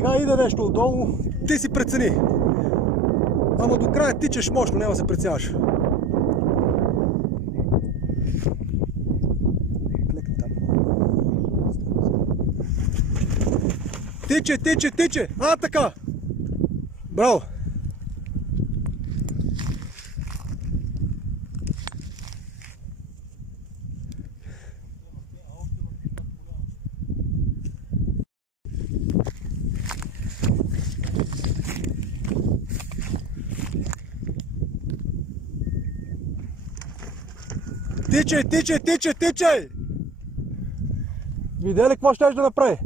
Сега иде нещо отдолу, ти си прецени. Ама до края тичаш мощно, няма да се преценяваш. Тиче, тиче, тиче! А, така! Браво! Тичай, тичай, тичай, тичай! Видя ли какво щеш да направи?